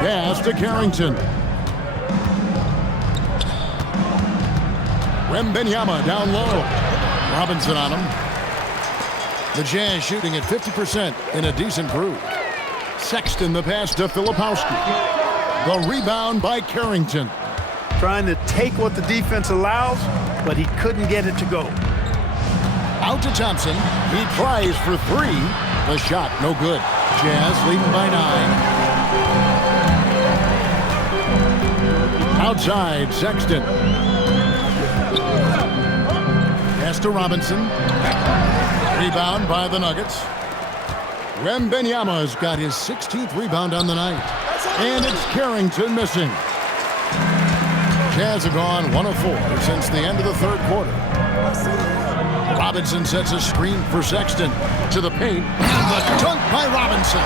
Pass to Carrington. Wembanyama down low. Robinson on him. The Jazz shooting at 50% in a decent groove. Sexton the pass to Filipowski. The rebound by Carrington. Trying to take what the defense allows, but he couldn't get it to go. Out to Thompson. He tries for 3. The shot no good. Jazz leading by 9. Outside, Sexton. Pass to Robinson. Rebound by the Nuggets. Wembanyama's got his 16th rebound on the night. And it's Carrington missing. Jazz have gone 1 of 4 since the end of the 3rd quarter. Robinson sets a screen for Sexton to the paint. And the dunk by Robinson.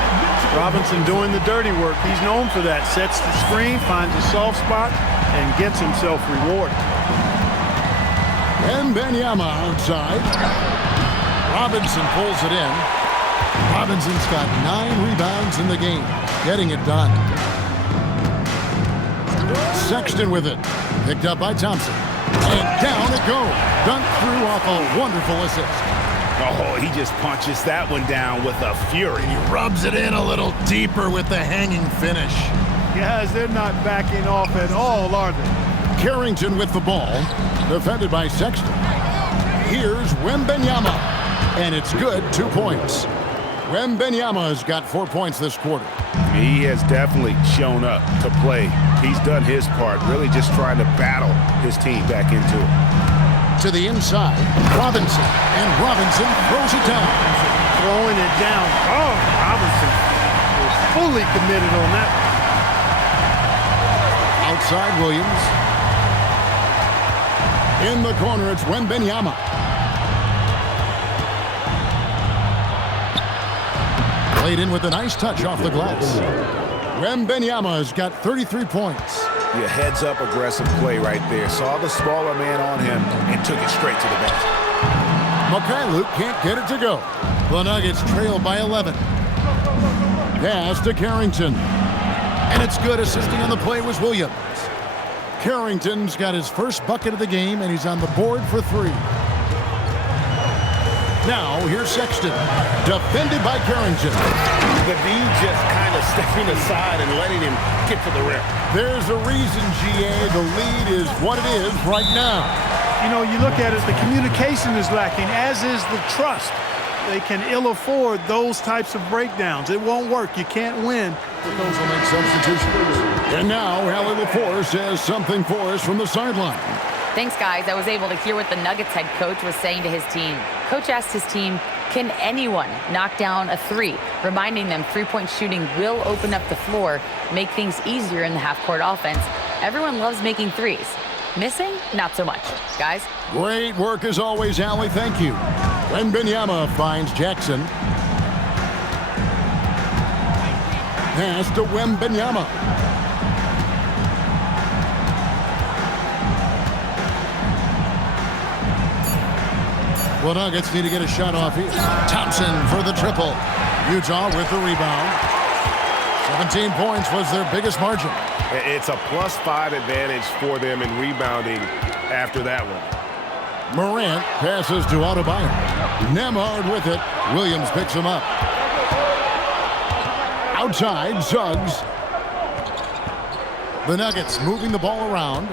Robinson doing the dirty work. He's known for that. Sets the screen, finds a soft spot, and gets himself rewarded. Wembanyama outside. Robinson pulls it in. Robinson's got 9 rebounds in the game, getting it done. Sexton with it. Picked up by Thompson. And down it goes. Dunked through off a wonderful assist. Oh, he just punches that one down with a fury. He rubs it in a little deeper with the hanging finish. Guys, they're not backing off at all, are they? Carrington with the ball. Defended by Sexton. Here's Wembanyama. And it's good, 2 points. Wembanyama's got 4 points this quarter. He has definitely shown up to play. He's done his part, really just trying to battle his team back into it. To the inside, Robinson. And Robinson throws it down. Throwing it down. Oh, Robinson was fully committed on that one. Outside Williams. In the corner, it's Wembanyama. Played in with a nice touch off the glass. Wembanyama has got 33 points. Yeah, heads-up aggressive play right there. Saw the smaller man on him and took it straight to the basket. Mykhailiuk can't get it to go. The Nuggets trail by 11. Pass to Carrington. And it's good. Assisting on the play was Williams. Carrington's got his first bucket of the game, and he's on the board for 3. Now, here's Sexton. Defended by Carrington. The D just kind of stepping aside and letting him get to the rim. There's a reason, GA. The lead is what it is right now. You know, you look at it, the communication is lacking, as is the trust. They can ill afford those types of breakdowns. It won't work. You can't win. Those will make substitutions. And now, Allie LaForce has something for us from the sideline. Thanks, guys. I was able to hear what the Nuggets head coach was saying to his team. Coach asked his team, can anyone knock down a 3? Reminding them three-point shooting will open up the floor, make things easier in the half-court offense. Everyone loves making threes. Missing? Not so much. Guys? Great work as always, Allie. Thank you. Wembanyama finds Jackson. Pass to Wembanyama. The Nuggets need to get a shot off here. Thompson for the triple. Utah with the rebound. 17 points was their biggest margin. It's a +5 advantage for them in rebounding after that one. Morant passes to Adebayo. Nembhard with it. Williams picks him up. Outside, Suggs. The Nuggets moving the ball around.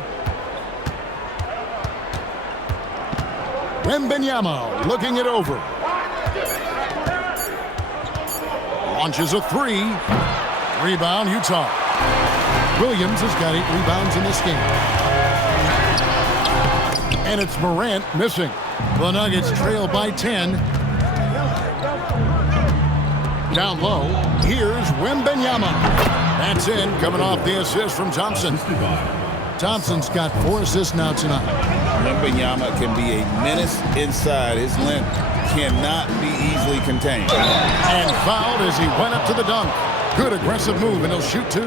Wembanyama looking it over. Launches a 3. Rebound, Utah. Williams has got 8 rebounds in this game. And it's Morant missing. The Nuggets trail by 10. Down low, here's Wembanyama. That's in, coming off the assist from Thompson. Thompson's got 4 assists now tonight. Wembanyama can be a menace inside. His length cannot be easily contained. And fouled as he went up to the dunk. Good aggressive move, and he'll shoot 2.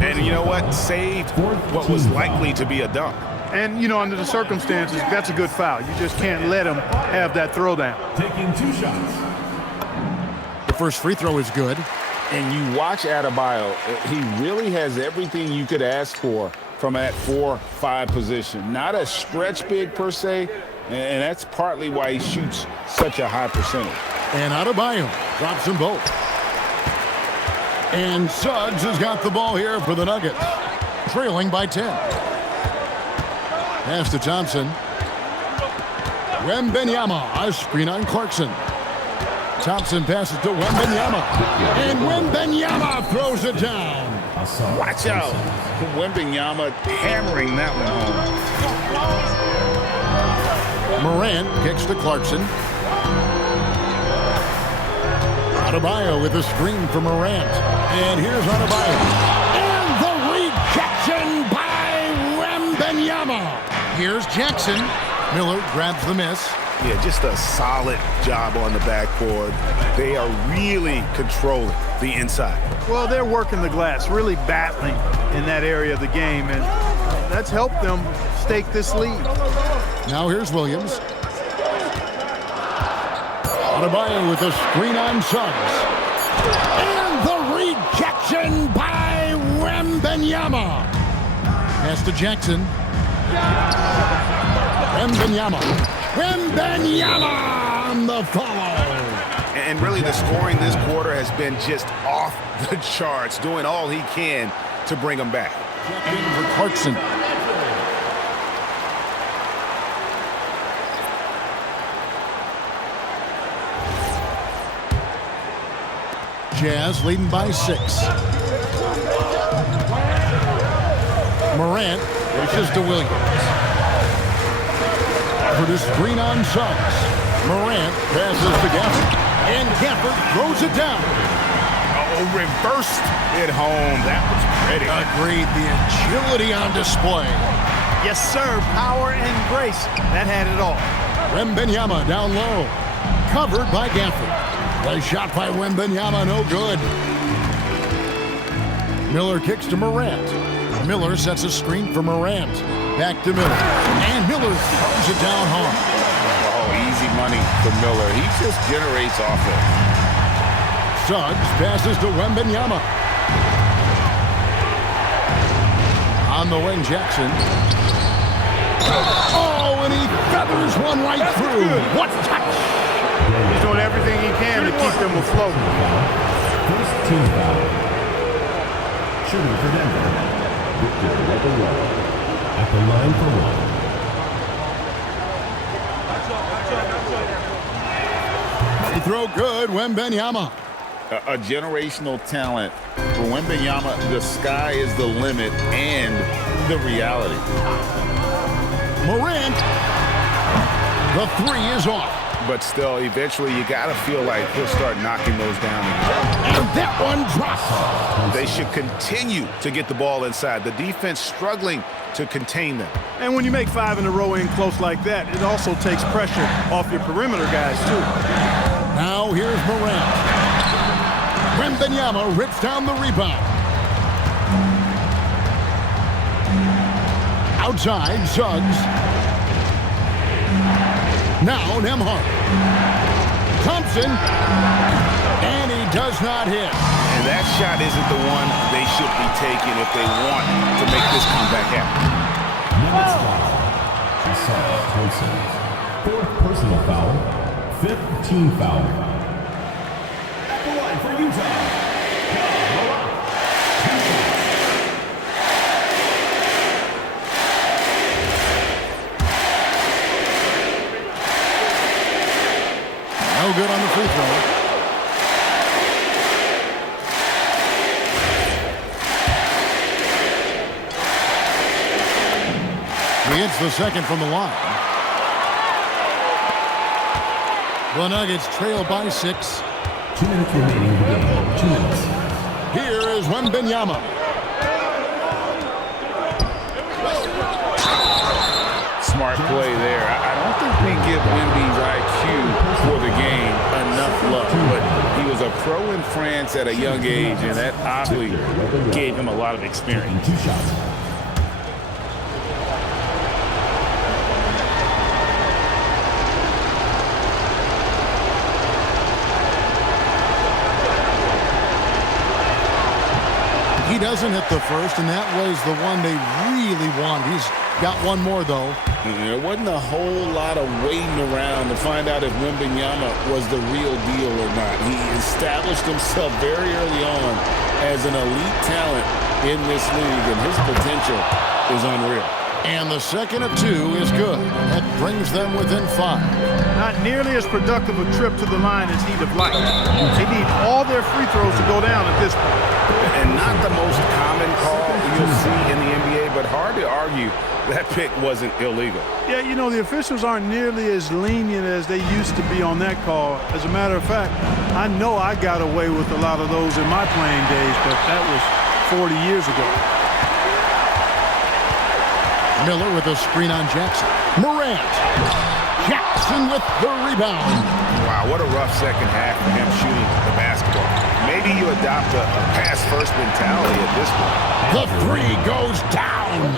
And you know what? Saved what was likely to be a dunk. And, you know, under the circumstances, that's a good foul. You just can't let him have that throwdown. Taking 2 shots. The first free throw is good. And you watch Adebayo, he really has everything you could ask for from that 4-5 position. Not a stretch big per se, and that's partly why he shoots such a high percentage. And Adebayo drops them both. And Suggs has got the ball here for the Nuggets, trailing by 10. Pass to Thompson. Wembanyama, a screen on Clarkson. Thompson passes to Wembanyama. And Wembanyama throws it down. Watch out. Wembanyama hammering that one home. Morant kicks to Clarkson. Adebayo with a screen for Morant. And here's Adebayo. And the rejection by Wembanyama. Here's Jackson. Miller grabs the miss. Yeah, just a solid job on the backboard. They are really controlling the inside. Well, they're working the glass, really battling in that area of the game, and that's helped them stake this lead. Now here's Williams. Adebayo with a screen on Suggs. And the rejection by Wembanyama. Pass to Jackson. Wembanyama on the follow. And really the scoring this quarter has been just off the charts, doing all he can to bring them back. Check in for Clarkson. Jazz leading by 6. Morant reaches to Williams. For the screen on Suggs. Morant passes to Gafford. And Gafford throws it down. Oh, reversed it home. That was pretty. Agreed. The agility on display. Yes, sir. Power and grace. That had it all. Wembanyama down low. Covered by Gafford. The shot by Wembanyama, no good. Miller kicks to Morant. Miller sets a screen for Morant. Back to Miller. And Miller throws it down hard. Oh, easy money for Miller. He just generates offense. Suggs passes to Wembanyama. On the wing, Jackson. Oh, and he feathers one right through. What touch! He's doing everything he can to keep them afloat. First team foul. Shooting for Denver, Victor Wembanyama at the line for one. They throw good, Wembanyama. A generational talent. For Wembanyama, the sky is the limit and the reality. Morant. The three is off. But still, eventually, you got to feel like he'll start knocking those down. And that one drops. They should continue to get the ball inside. The defense struggling to contain them. And when you make 5 in a row in close like that, it also takes pressure off your perimeter guys, too. Now here's Morant. Wembanyama rips down the rebound. Outside, Suggs. Now Nembhard. Thompson. And he does not hit. And that shot isn't the one they should be taking if they want to make this comeback happen. Hassan Thompson. 4th personal foul. 5th team foul. At the line for Utah. No good on the free throw. He hits the second from the line. The Nuggets trail by 6. 2 minutes remaining in the game. 2 minutes. Here is Wembanyama. Smart play there. I don't think we give Wemby's IQ for the game enough love, but he was a pro in France at a young age, and that obviously gave him a lot of experience. 2 shots. He doesn't hit the first, and that was the one they really wanted. He's got one more, though. There wasn't a whole lot of waiting around to find out if Wembanyama was the real deal or not. He established himself very early on as an elite talent in this league, and his potential is unreal. And the second of 2 is good. That brings them within 5. Not nearly as productive a trip to the line as he'd have liked. They need all their free throws to go down at this point. And not the most common call you'll see in the NBA, but hard to argue that pick wasn't illegal. Yeah, you know, the officials aren't nearly as lenient as they used to be on that call. As a matter of fact, I know I got away with a lot of those in my playing days, but that was 40 years ago. Miller with a screen on Jackson. Morant. Jackson with the rebound. Wow, what a rough second half for him shooting the basketball. Maybe you adopt a pass-first mentality at this point. The 3 goes down.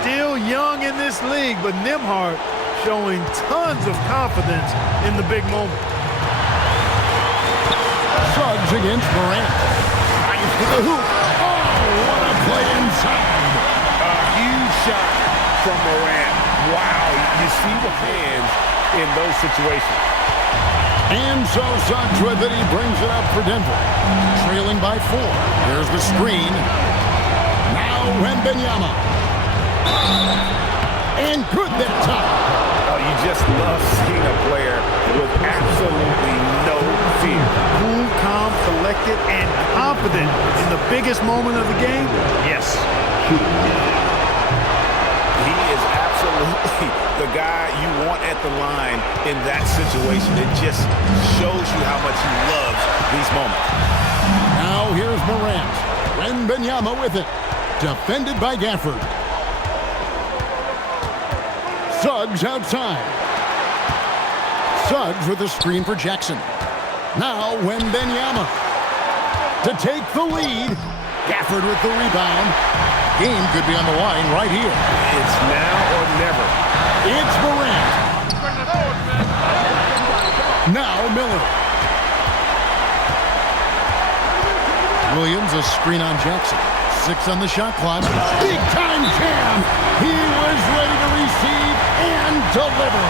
Still young in this league, but Nembhard showing tons of confidence in the big moment. Suggs against Morant. Drives to the hoop. Oh, what a play inside. A huge shot from Morant. Wow, you see the hands in those situations. And so Suggs with it. He brings it up for Denver. Trailing by 4. Here's the screen. Now Wembanyama. And good that time. Oh, you just love seeing a player with absolutely no fear. Cool, calm, collected, and confident in the biggest moment of the game? Yes. He is absolutely the guy you want at the line in that situation. It just shows you how much he loves these moments. Now here's Morant. Wembanyama with it. Defended by Gafford. Suggs outside. Suggs with a screen for Jackson. Now Wembanyama to take the lead. Gafford with the rebound. Game could be on the line right here. It's now or never. It's Morant. Now Miller. Williams, a screen on Jackson. 6 on the shot clock. Big time jam. He was ready to receive and deliver.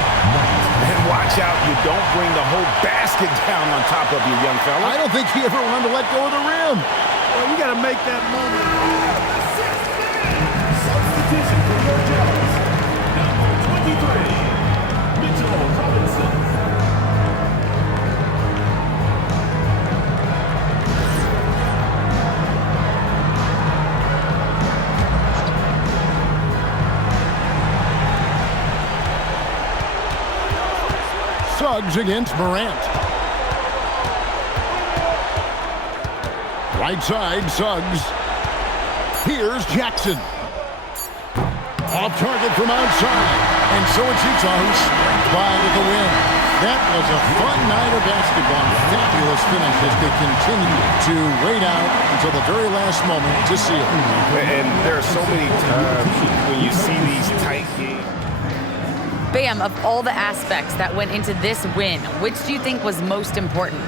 And watch out, you don't bring the whole basket down on top of you, young fella. I don't think he ever wanted to let go of the rim. Well, you got to make that moment. Substitution for your Jazz. Number 23, Mitchell Robinson. Suggs against Morant. Right side, Suggs. Here's Jackson. Off target from outside. And so it's Utah who scraped by with the win. That was a fun night of basketball. Fabulous finish as they continue to wait out until the very last moment to seal it. And there are so many times when you see these tight games. Bam, of all the aspects that went into this win, which do you think was most important?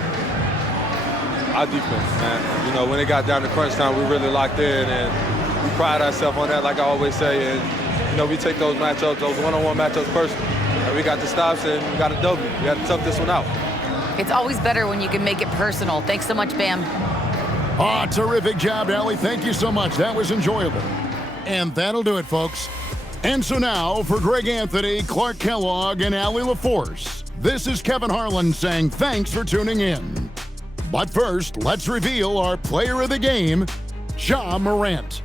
Our defense, man. You know, when it got down to crunch time, we really locked in, and we pride ourselves on that, like I always say. And, you know, we take those matchups, those one-on-one matchups personally. And we got the stops, and we got a W. We got to tough this one out. It's always better when you can make it personal. Thanks so much, Bam. Terrific job, Allie. Thank you so much. That was enjoyable. And that'll do it, folks. And so now, for Greg Anthony, Clark Kellogg, and Allie LaForce, this is Kevin Harlan saying thanks for tuning in. But first, let's reveal our player of the game, Ja Morant.